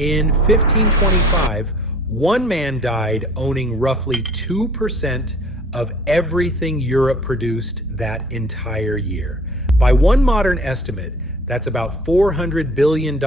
In 1525, one man died owning roughly 2% of everything Europe produced that entire year. By one modern estimate, that's about $400 billion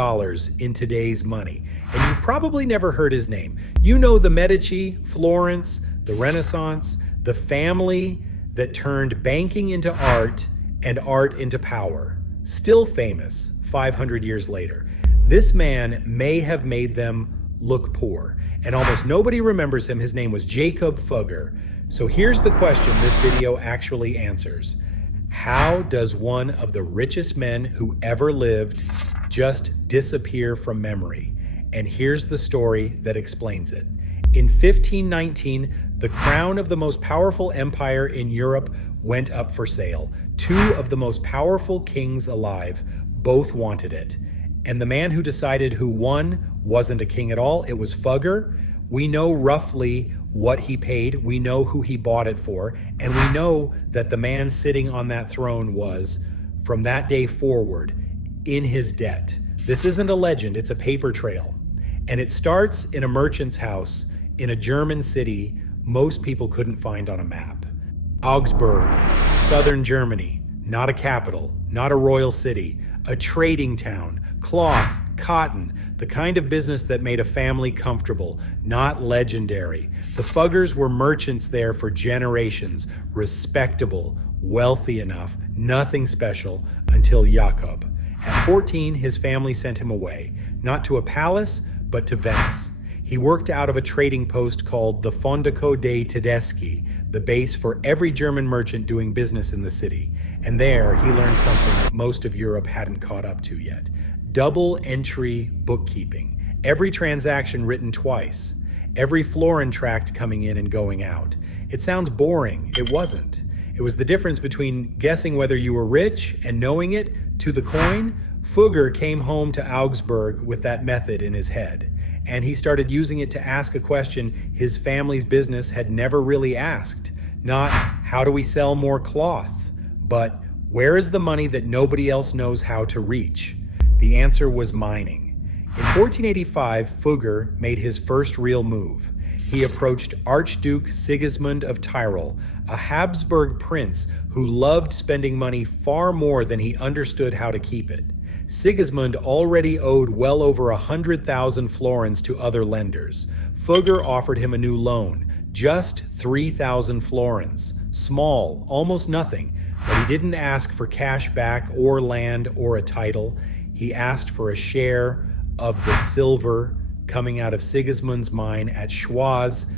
in today's money. And you've probably never heard his name. You know the Medici, Florence, the Renaissance, the family that turned banking into art and art into power. Still famous 500 years later. This man may have made them look poor, and almost nobody remembers him. His name was Jacob Fugger. So here's the question this video actually answers. How does one of the richest men who ever lived just disappear from memory? And here's the story that explains it. In 1519, the crown of the most powerful empire in Europe went up for sale. Two of the most powerful kings alive both wanted it. And the man who decided who won wasn't a king at all. It was Fugger. We know roughly what he paid. We know who he bought it for. And we know that the man sitting on that throne was, from that day forward, in his debt. This isn't a legend, it's a paper trail. And it starts in a merchant's house in a German city most people couldn't find on a map. Augsburg, southern Germany, not a capital, not a royal city, a trading town, cloth, cotton, the kind of business that made a family comfortable, not legendary. The Fuggers were merchants there for generations, respectable, wealthy enough, nothing special, until Jakob. At 14, his family sent him away, not to a palace, but to Venice. He worked out of a trading post called the Fondaco dei Tedeschi, the base for every German merchant doing business in the city. And there, he learned something that most of Europe hadn't caught up to yet. Double entry bookkeeping. Every transaction written twice. Every florin tract coming in and going out. It sounds boring. It wasn't. It was the difference between guessing whether you were rich and knowing it to the coin. Fugger came home to Augsburg with that method in his head. And he started using it to ask a question his family's business had never really asked. Not, how do we sell more cloth? But, where is the money that nobody else knows how to reach? The answer was mining. In 1485, Fugger made his first real move. He approached Archduke Sigismund of Tyrol, a Habsburg prince who loved spending money far more than he understood how to keep it. Sigismund already owed well over 100,000 florins to other lenders. Fugger offered him a new loan, just 3,000 florins. Small, almost nothing, but he didn't ask for cash back or land or a title. He asked for a share of the silver coming out of Sigismund's mine at Schwaz.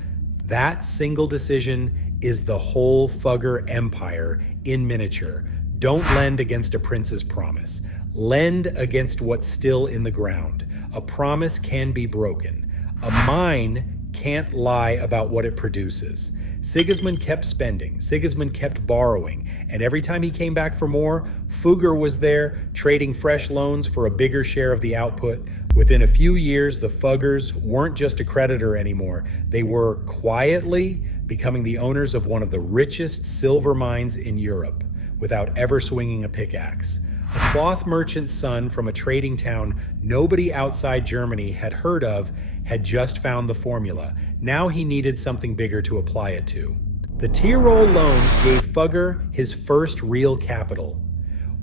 That single decision is the whole Fugger empire in miniature. Don't lend against a prince's promise. Lend against what's still in the ground. A promise can be broken. A mine can't lie about what it produces. Sigismund kept spending, Sigismund kept borrowing, and every time he came back for more, Fugger was there trading fresh loans for a bigger share of the output. Within a few years, the Fuggers weren't just a creditor anymore. They were quietly becoming the owners of one of the richest silver mines in Europe, without ever swinging a pickaxe. A cloth merchant's son from a trading town nobody outside Germany had heard of had just found the formula. Now he needed something bigger to apply it to. The Tyrol loan gave Fugger his first real capital.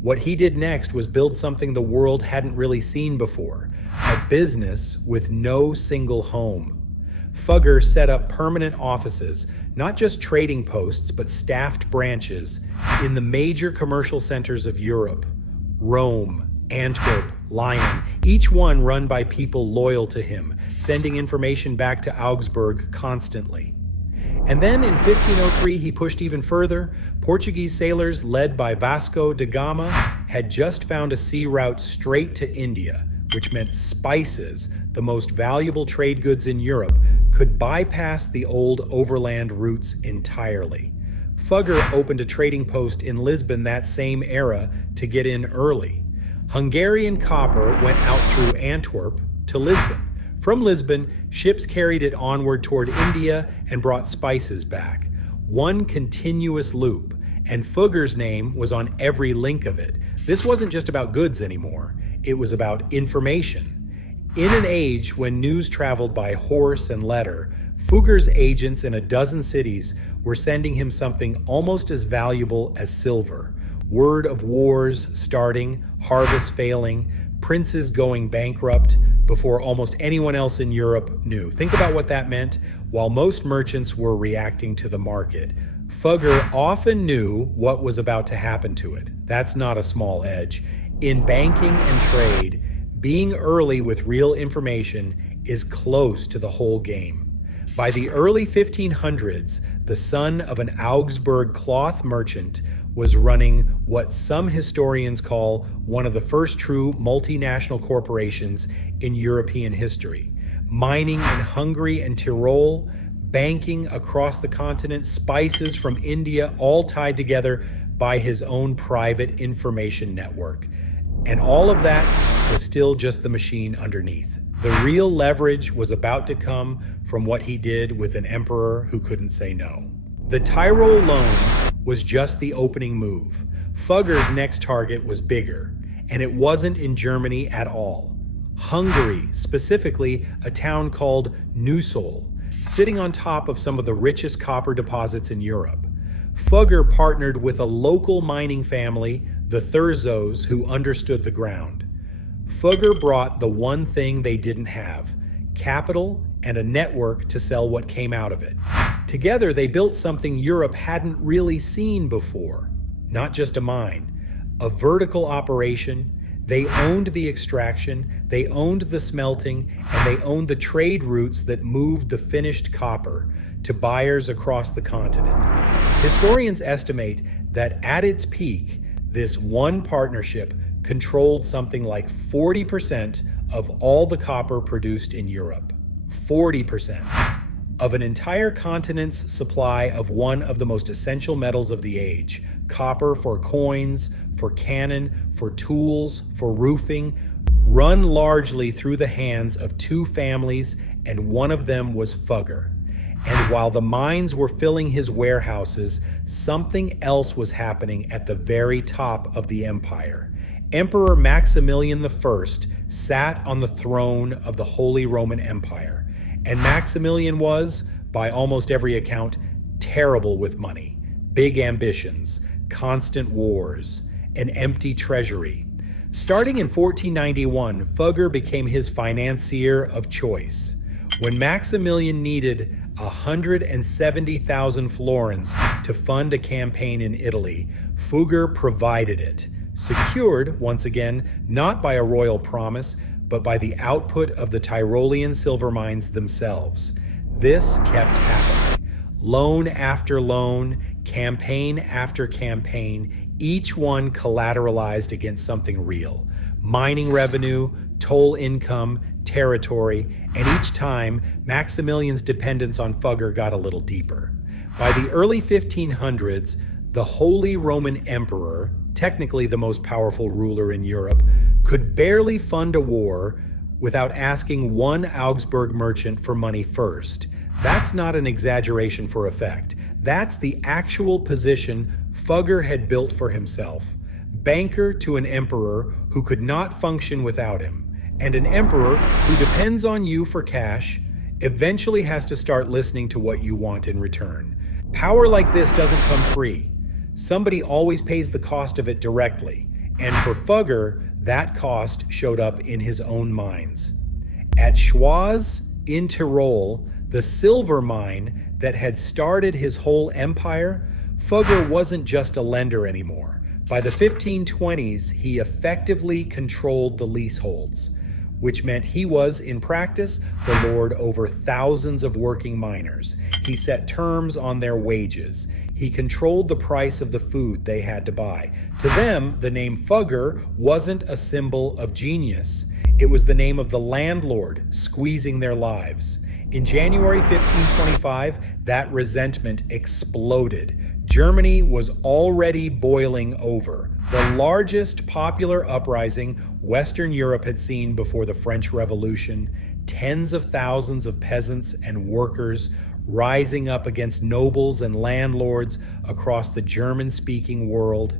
What he did next was build something the world hadn't really seen before, a business with no single home. Fugger set up permanent offices, not just trading posts, but staffed branches in the major commercial centers of Europe. Rome, Antwerp, Lyon, each one run by people loyal to him, sending information back to Augsburg constantly. And then in 1503, he pushed even further. Portuguese sailors led by Vasco da Gama had just found a sea route straight to India, which meant spices, the most valuable trade goods in Europe, could bypass the old overland routes entirely. Fugger opened a trading post in Lisbon that same era to get in early. Hungarian copper went out through Antwerp to Lisbon. From Lisbon, ships carried it onward toward India and brought spices back. One continuous loop, and Fugger's name was on every link of it. This wasn't just about goods anymore. It was about information. In an age when news traveled by horse and letter, Fugger's agents in a dozen cities were sending him something almost as valuable as silver. Word of wars starting, harvests failing, princes going bankrupt before almost anyone else in Europe knew. Think about what that meant. While most merchants were reacting to the market, Fugger often knew what was about to happen to it. That's not a small edge. In banking and trade, being early with real information is close to the whole game. By the early 1500s, the son of an Augsburg cloth merchant was running what some historians call one of the first true multinational corporations in European history. Mining in Hungary and Tyrol, banking across the continent, spices from India, all tied together by his own private information network. And all of that was still just the machine underneath. The real leverage was about to come from what he did with an emperor who couldn't say no. The Tyrol loan was just the opening move. Fugger's next target was bigger, and it wasn't in Germany at all. Hungary, specifically a town called Neusoll, sitting on top of some of the richest copper deposits in Europe. Fugger partnered with a local mining family, the Thurzos, who understood the ground. Fugger brought the one thing they didn't have: capital and a network to sell what came out of it. Together, they built something Europe hadn't really seen before. Not just a mine, a vertical operation. They owned the extraction, they owned the smelting, and they owned the trade routes that moved the finished copper to buyers across the continent. Historians estimate that at its peak, this one partnership controlled something like 40% of all the copper produced in Europe. 40% of an entire continent's supply of one of the most essential metals of the age: copper for coins, for cannon, for tools, for roofing, run largely through the hands of two families, and one of them was Fugger. And while the mines were filling his warehouses, something else was happening at the very top of the empire. Emperor Maximilian I sat on the throne of the Holy Roman Empire, and Maximilian was, by almost every account, terrible with money, big ambitions, constant wars, an empty treasury. Starting in 1491, Fugger became his financier of choice. When Maximilian needed 170,000 florins to fund a campaign in Italy, Fugger provided it, secured, once again, not by a royal promise, but by the output of the Tyrolean silver mines themselves. This kept happening. Loan after loan, campaign after campaign, each one collateralized against something real. Mining revenue, toll income, territory, and each time, Maximilian's dependence on Fugger got a little deeper. By the early 1500s, the Holy Roman Emperor, technically the most powerful ruler in Europe, could barely fund a war without asking one Augsburg merchant for money first. That's not an exaggeration for effect. That's the actual position Fugger had built for himself. Banker to an emperor who could not function without him. And an emperor who depends on you for cash eventually has to start listening to what you want in return. Power like this doesn't come free. Somebody always pays the cost of it directly. And for Fugger, that cost showed up in his own mines. At Schwaz in Tyrol, the silver mine that had started his whole empire, Fugger wasn't just a lender anymore. By the 1520s, he effectively controlled the leaseholds, which meant he was, in practice, the lord over thousands of working miners. He set terms on their wages. He controlled the price of the food they had to buy. To them, the name Fugger wasn't a symbol of genius. It was the name of the landlord squeezing their lives. In January 1525, that resentment exploded. Germany was already boiling over, the largest popular uprising Western Europe had seen before the French Revolution. Tens of thousands of peasants and workers rising up against nobles and landlords across the German-speaking world.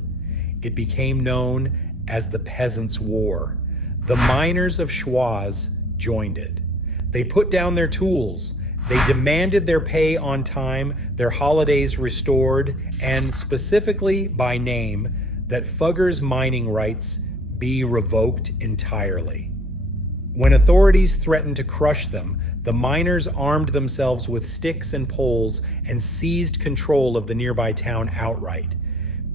It became known as the Peasants' War. The miners of Schwaz joined it. They put down their tools. They demanded their pay on time, their holidays restored, and specifically by name, that Fuggers' mining rights be revoked entirely. When authorities threatened to crush them, the miners armed themselves with sticks and poles and seized control of the nearby town outright.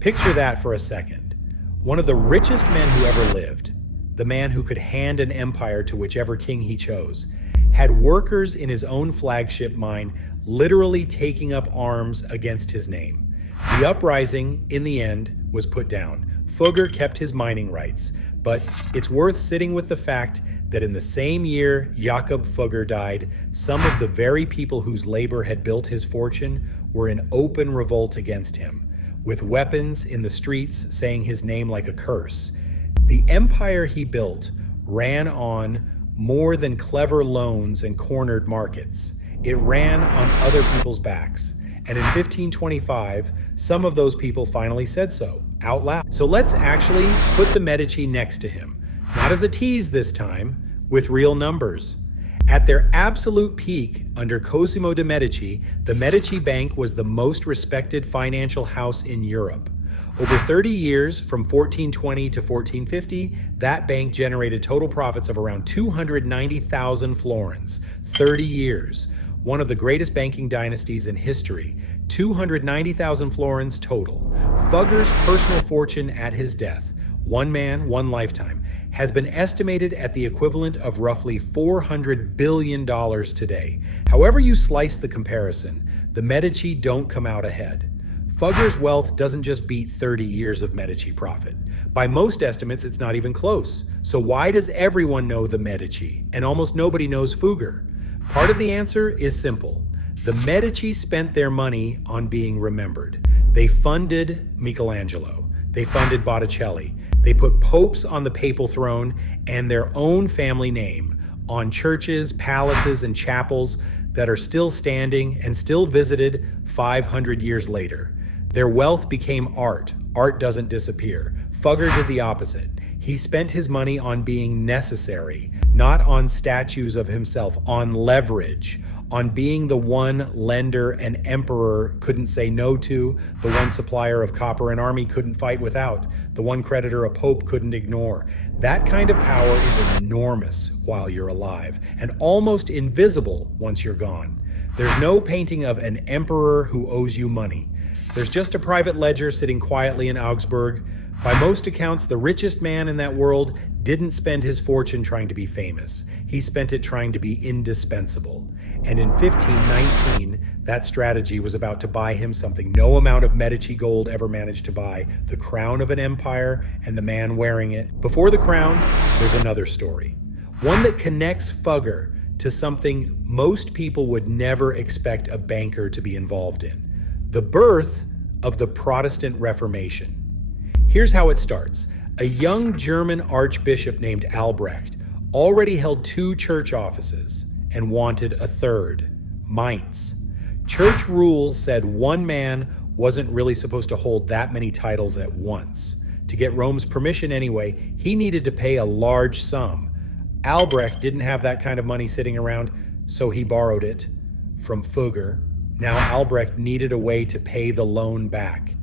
Picture that for a second. One of the richest men who ever lived, the man who could hand an empire to whichever king he chose, had workers in his own flagship mine literally taking up arms against his name. The uprising, in the end, was put down. Fugger kept his mining rights, but it's worth sitting with the fact that in the same year Jakob Fugger died, some of the very people whose labor had built his fortune were in open revolt against him, with weapons in the streets saying his name like a curse. The empire he built ran on more than clever loans and cornered markets. It ran on other people's backs. And in 1525, some of those people finally said so, out loud. So let's actually put the Medici next to him. Not as a tease this time, with real numbers. At their absolute peak under Cosimo de' Medici, the Medici Bank was the most respected financial house in Europe. Over 30 years, from 1420 to 1450, that bank generated total profits of around 290,000 florins. 30 years. One of the greatest banking dynasties in history. 290,000 florins total. Fugger's personal fortune at his death, one man, one lifetime, has been estimated at the equivalent of roughly $400 billion today. However you slice the comparison, the Medici don't come out ahead. Fugger's wealth doesn't just beat 30 years of Medici profit. By most estimates, it's not even close. So why does everyone know the Medici and almost nobody knows Fugger? Part of the answer is simple. The Medici spent their money on being remembered. They funded Michelangelo. They funded Botticelli. They put popes on the papal throne and their own family name on churches, palaces, and chapels that are still standing and still visited 500 years later. Their wealth became art. Art doesn't disappear. Fugger did the opposite. He spent his money on being necessary, not on statues of himself, on leverage, on being the one lender an emperor couldn't say no to, the one supplier of copper an army couldn't fight without, the one creditor a pope couldn't ignore. That kind of power is enormous while you're alive, and almost invisible once you're gone. There's no painting of an emperor who owes you money. There's just a private ledger sitting quietly in Augsburg. By most accounts, the richest man in that world didn't spend his fortune trying to be famous. He spent it trying to be indispensable. And in 1519, that strategy was about to buy him something no amount of Medici gold ever managed to buy: the crown of an empire and the man wearing it. Before the crown, there's another story. One that connects Fugger to something most people would never expect a banker to be involved in: the birth of the Protestant Reformation. Here's how it starts. A young German archbishop named Albrecht already held 2 church offices and wanted a third, Mainz. Church rules said one man wasn't really supposed to hold that many titles at once. To get Rome's permission anyway, he needed to pay a large sum. Albrecht didn't have that kind of money sitting around, so he borrowed it from Fugger. Now Albrecht needed a way to pay the loan back.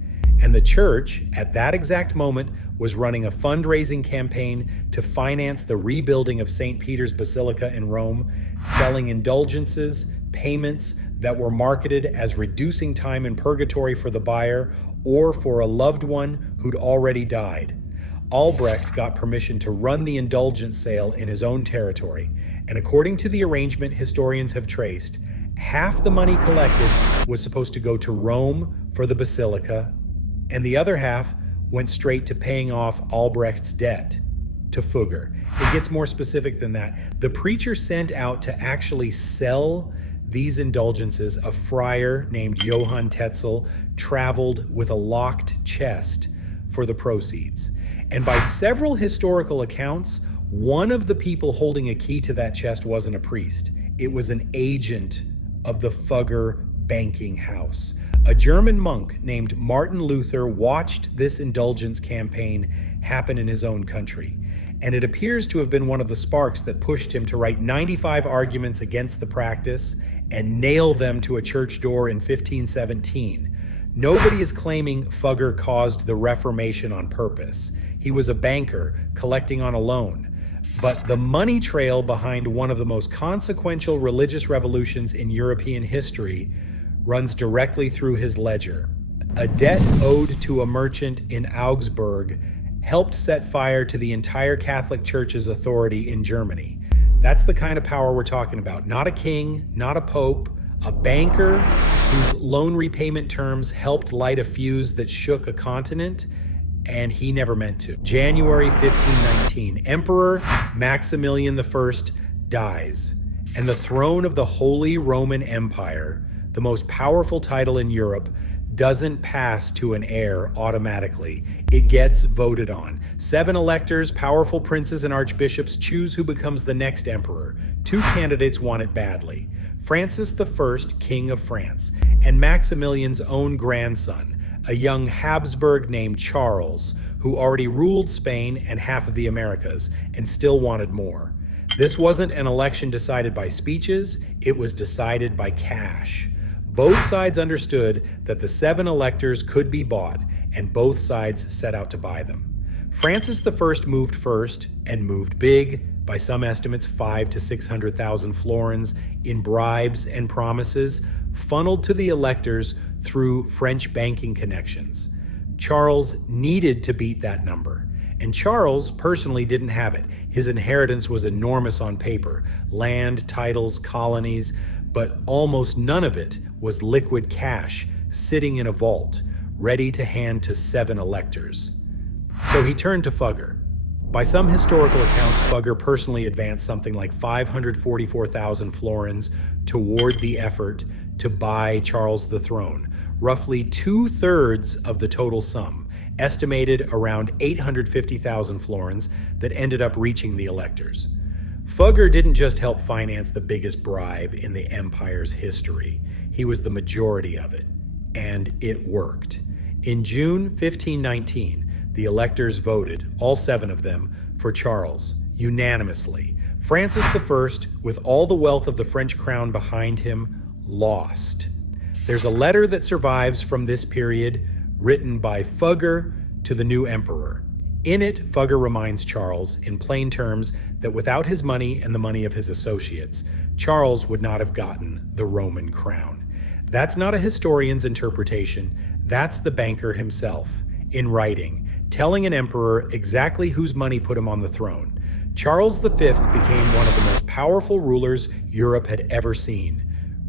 And the church, at that exact moment, was running a fundraising campaign to finance the rebuilding of St. Peter's Basilica in Rome, selling indulgences, payments that were marketed as reducing time in purgatory for the buyer or for a loved one who'd already died. Albrecht got permission to run the indulgence sale in his own territory, and according to the arrangement historians have traced, half the money collected was supposed to go to Rome for the basilica, and the other half went straight to paying off Albrecht's debt to Fugger. It gets more specific than that. The preacher sent out to actually sell these indulgences. A friar named Johann Tetzel traveled with a locked chest for the proceeds. And by several historical accounts, one of the people holding a key to that chest wasn't a priest. It was an agent of the Fugger banking house. A German monk named Martin Luther watched this indulgence campaign happen in his own country. and it appears to have been one of the sparks that pushed him to write 95 arguments against the practice and nail them to a church door in 1517. Nobody is claiming Fugger caused the Reformation on purpose. He was a banker collecting on a loan. But the money trail behind one of the most consequential religious revolutions in European history runs directly through his ledger. A debt owed to a merchant in Augsburg helped set fire to the entire Catholic Church's authority in Germany. That's the kind of power we're talking about. Not a king, not a pope, a banker whose loan repayment terms helped light a fuse that shook a continent, and he never meant to. January 1519, Emperor Maximilian I dies, and the throne of the Holy Roman Empire, the most powerful title in Europe, doesn't pass to an heir automatically. It gets voted on. 7 electors, powerful princes and archbishops, choose who becomes the next emperor. 2 candidates want it badly. Francis I, King of France, and Maximilian's own grandson, a young Habsburg named Charles, who already ruled Spain and half of the Americas and still wanted more. This wasn't an election decided by speeches, it was decided by cash. Both sides understood that the 7 electors could be bought, and both sides set out to buy them. Francis I moved first, and moved big, by some estimates 500,000 to 600,000 florins, in bribes and promises, funneled to the electors through French banking connections. Charles needed to beat that number, and Charles personally didn't have it. His inheritance was enormous on paper: land, titles, colonies, but almost none of it was liquid cash sitting in a vault, ready to hand to 7 electors. So he turned to Fugger. By some historical accounts, Fugger personally advanced something like 544,000 florins toward the effort to buy Charles the throne, roughly 2/3 of the total sum, estimated around 850,000 florins that ended up reaching the electors. Fugger didn't just help finance the biggest bribe in the empire's history. He was the majority of it, and it worked. In June 1519, the electors voted, all 7 of them, for Charles, unanimously. Francis I, with all the wealth of the French crown behind him, lost. There's a letter that survives from this period, written by Fugger to the new emperor. In it, Fugger reminds Charles, in plain terms, that without his money and the money of his associates, Charles would not have gotten the Roman crown. That's not a historian's interpretation, that's the banker himself, in writing, telling an emperor exactly whose money put him on the throne. Charles V became one of the most powerful rulers Europe had ever seen,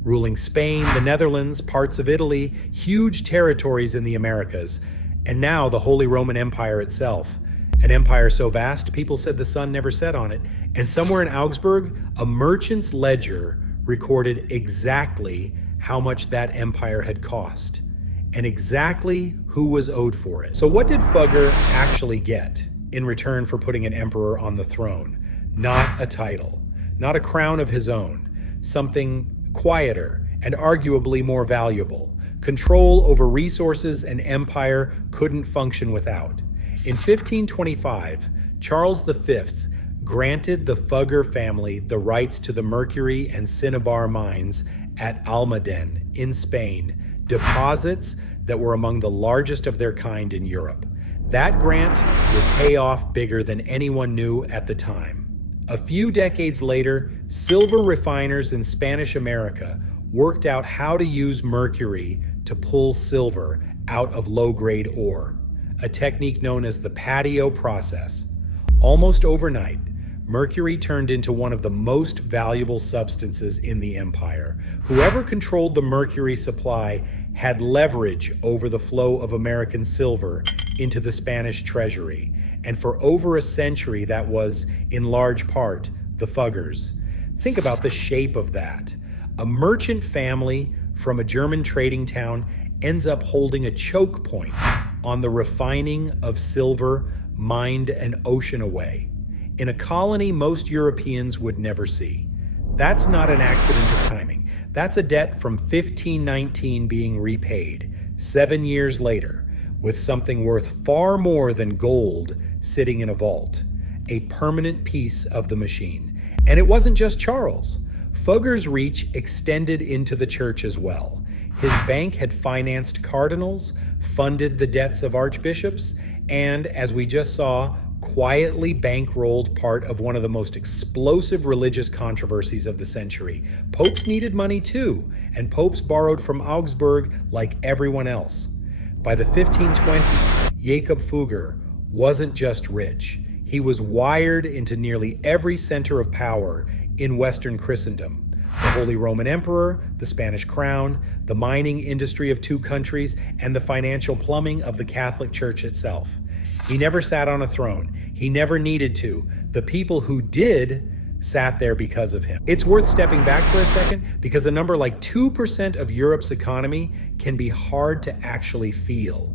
ruling Spain, the Netherlands, parts of Italy, huge territories in the Americas, and now the Holy Roman Empire itself. An empire so vast, people said the sun never set on it. And somewhere in Augsburg, a merchant's ledger recorded exactly how much that empire had cost, and exactly who was owed for it. So what did Fugger actually get in return for putting an emperor on the throne? Not a title, not a crown of his own, something quieter and arguably more valuable. Control over resources an empire couldn't function without. In 1525, Charles V granted the Fugger family the rights to the mercury and cinnabar mines at Almadén in Spain, deposits that were among the largest of their kind in Europe. That grant would pay off bigger than anyone knew at the time. A few decades later, silver refiners in Spanish America worked out how to use mercury to pull silver out of low-grade ore, a technique known as the patio process. Almost overnight, mercury turned into one of the most valuable substances in the empire. Whoever controlled the mercury supply had leverage over the flow of American silver into the Spanish treasury, and for over a century that was, in large part, the Fuggers. Think about the shape of that. A merchant family from a German trading town ends up holding a choke point on the refining of silver mined an ocean away, in a colony most Europeans would never see. That's not an accident of timing. That's a debt from 1519 being repaid 7 years later, with something worth far more than gold sitting in a vault. a permanent piece of the machine. And it wasn't just Charles. Fugger's reach extended into the church as well. His bank had financed cardinals, funded the debts of archbishops, and, as we just saw, quietly bankrolled part of one of the most explosive religious controversies of the century. Popes needed money too, and popes borrowed from Augsburg like everyone else. By the 1520s, Jakob Fugger wasn't just rich. He was wired into nearly every center of power in Western Christendom. The Holy Roman Emperor, the Spanish crown, the mining industry of two countries, and the financial plumbing of the Catholic Church itself. He never sat on a throne. He never needed to. The people who did sat there because of him. It's worth stepping back for a second because a number like 2% of Europe's economy can be hard to actually feel.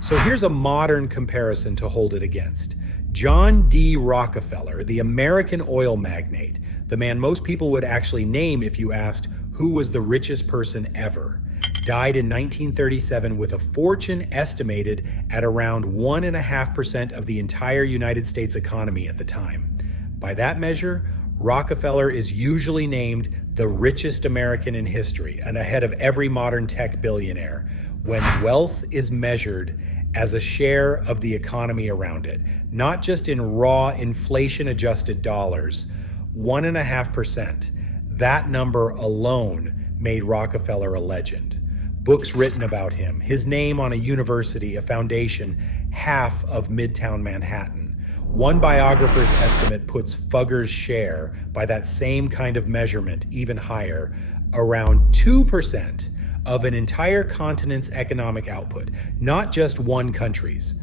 So here's a modern comparison to hold it against. John D. Rockefeller, the American oil magnate, the man most people would actually name if you asked who was the richest person ever, died in 1937 with a fortune estimated at around 1.5% of the entire United States economy at the time. By that measure, Rockefeller is usually named the richest American in history and ahead of every modern tech billionaire when wealth is measured as a share of the economy around it, not just in raw inflation-adjusted dollars. 1.5%. That number alone made Rockefeller a legend. Books written about him, his name on a university, a foundation, half of Midtown Manhattan. One biographer's estimate puts Fugger's share, by that same kind of measurement, even higher, around 2% of an entire continent's economic output, not just one country's.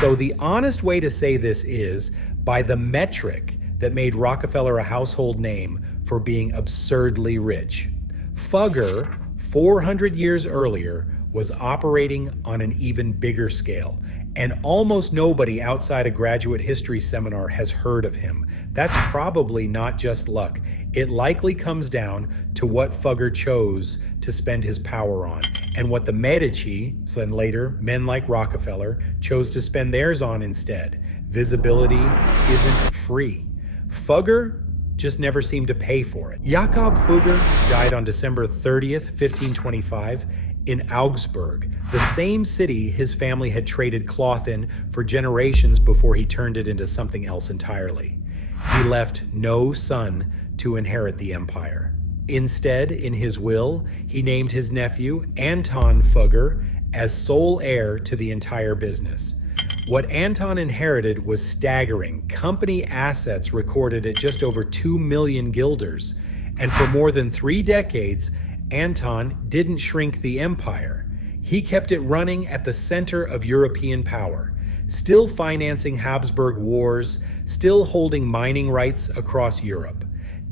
So the honest way to say this is, by the metric that made Rockefeller a household name for being absurdly rich. Fugger, 400 years earlier, was operating on an even bigger scale, and almost nobody outside a graduate history seminar has heard of him. That's probably not just luck. It likely comes down to what Fugger chose to spend his power on, and what the Medici, and later men like Rockefeller, chose to spend theirs on instead. Visibility isn't free. Fugger just never seemed to pay for it. Jakob Fugger died on December 30th, 1525, in Augsburg, the same city his family had traded cloth in for generations before he turned it into something else entirely. He left no son to inherit the empire. Instead, in his will, he named his nephew, Anton Fugger, as sole heir to the entire business. What Anton inherited was staggering. Company assets recorded at just over 2 million guilders. And for more than 3 decades, Anton didn't shrink the empire. He kept it running at the center of European power, still financing Habsburg wars, still holding mining rights across Europe.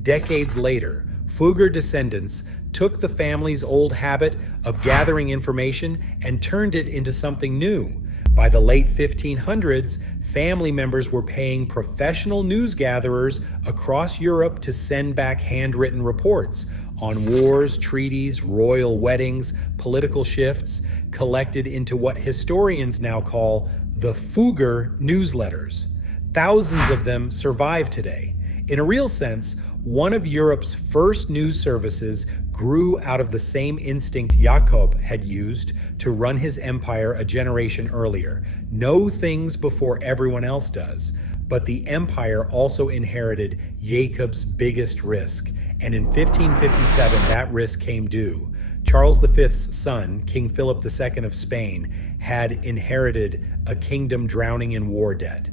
Decades later, Fugger descendants took the family's old habit of gathering information and turned it into something new. By the late 1500s, family members were paying professional news gatherers across Europe to send back handwritten reports on wars, treaties, royal weddings, political shifts, collected into what historians now call the Fugger newsletters. Thousands of them survive today. In a real sense, one of Europe's first news services grew out of the same instinct Jakob had used to run his empire a generation earlier. Know things before everyone else does. But the empire also inherited Jakob's biggest risk, and in 1557 that risk came due. Charles V's son, King Philip II of Spain, had inherited a kingdom drowning in war debt.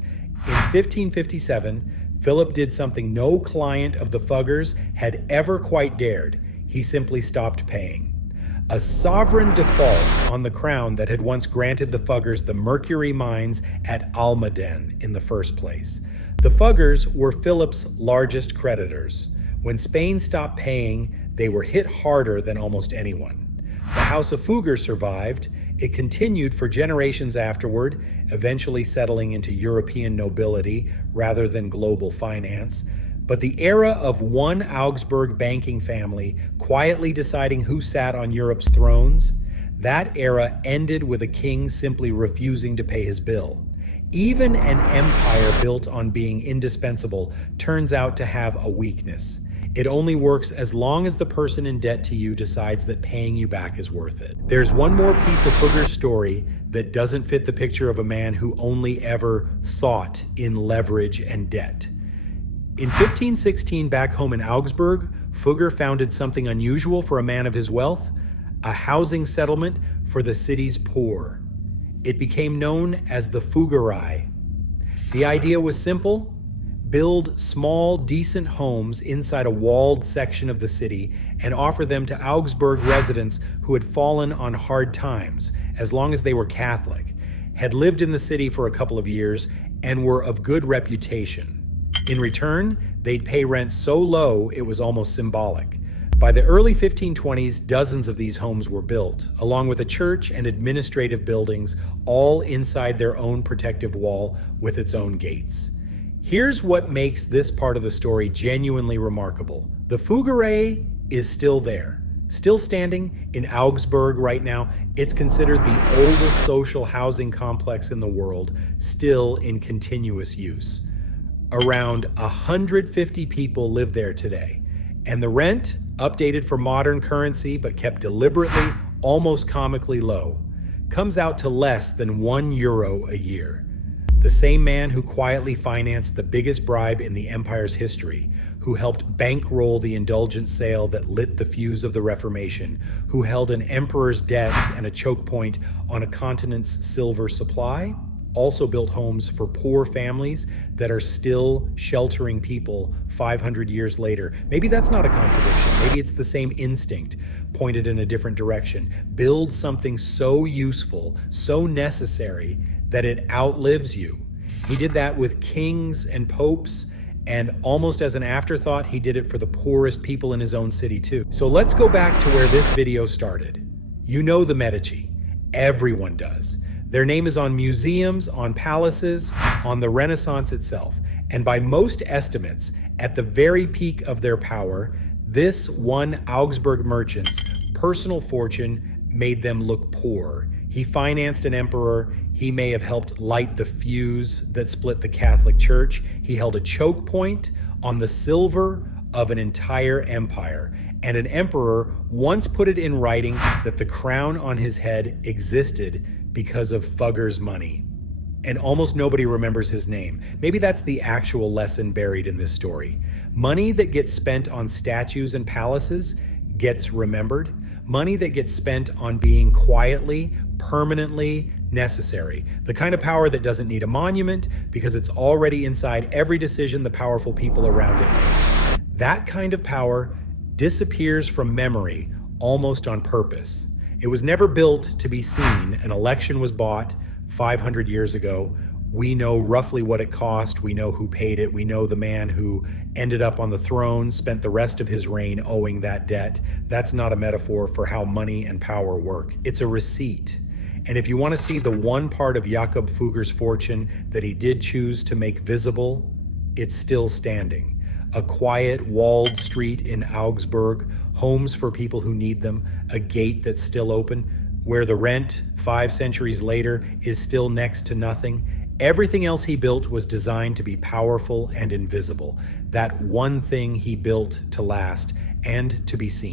In 1557, Philip did something no client of the Fuggers had ever quite dared. He simply stopped paying. A sovereign default on the crown that had once granted the Fuggers the mercury mines at Almadén in the first place. The Fuggers were Philip's largest creditors. When Spain stopped paying, they were hit harder than almost anyone. The House of Fugger survived. It continued for generations afterward, eventually settling into European nobility rather than global finance. But the era of one Augsburg banking family quietly deciding who sat on Europe's thrones, that era ended with a king simply refusing to pay his bill. Even an empire built on being indispensable turns out to have a weakness. It only works as long as the person in debt to you decides that paying you back is worth it. There's one more piece of Fugger's story that doesn't fit the picture of a man who only ever thought in leverage and debt. In 1516, back home in Augsburg, Fugger founded something unusual for a man of his wealth, a housing settlement for the city's poor. It became known as the Fuggerei. The idea was simple: build small, decent homes inside a walled section of the city and offer them to Augsburg residents who had fallen on hard times, as long as they were Catholic, had lived in the city for a couple of years, and were of good reputation. In return, they'd pay rent so low it was almost symbolic. By the early 1520s, dozens of these homes were built, along with a church and administrative buildings, all inside their own protective wall with its own gates. Here's what makes this part of the story genuinely remarkable. The Fuggerei is still there, still standing in Augsburg right now. It's considered the oldest social housing complex in the world, still in continuous use. Around 150 people live there today, and the rent, updated for modern currency but kept deliberately, almost comically low, comes out to less than €1 a year. The same man who quietly financed the biggest bribe in the empire's history, who helped bankroll the indulgence sale that lit the fuse of the Reformation, who held an emperor's debts and a choke point on a continent's silver supply, also built homes for poor families that are still sheltering people 500 years later. Maybe that's not a contradiction. Maybe it's the same instinct pointed in a different direction. Build something so useful, so necessary, that it outlives you. He did that with kings and popes, and almost as an afterthought, he did it for the poorest people in his own city too. So let's go back to where this video started. You know the Medici. Everyone does. Their name is on museums, on palaces, on the Renaissance itself. And by most estimates, at the very peak of their power, this one Augsburg merchant's personal fortune made them look poor. He financed an emperor. He may have helped light the fuse that split the Catholic Church. He held a choke point on the silver of an entire empire. And an emperor once put it in writing that the crown on his head existed because of Fugger's money. And almost nobody remembers his name. Maybe that's the actual lesson buried in this story. Money that gets spent on statues and palaces gets remembered. Money that gets spent on being quietly, permanently necessary. The kind of power that doesn't need a monument because it's already inside every decision the powerful people around it make. That kind of power disappears from memory almost on purpose. It was never built to be seen. An election was bought 500 years ago. We know roughly what it cost. We know who paid it. We know the man who ended up on the throne spent the rest of his reign owing that debt. That's not a metaphor for how money and power work. It's a receipt. And if you want to see the one part of Jakob Fugger's fortune that he did choose to make visible, it's still standing. A quiet, walled street in Augsburg, homes for people who need them, a gate that's still open, where the rent, 5 centuries later, is still next to nothing. Everything else he built was designed to be powerful and invisible. That one thing he built to last and to be seen.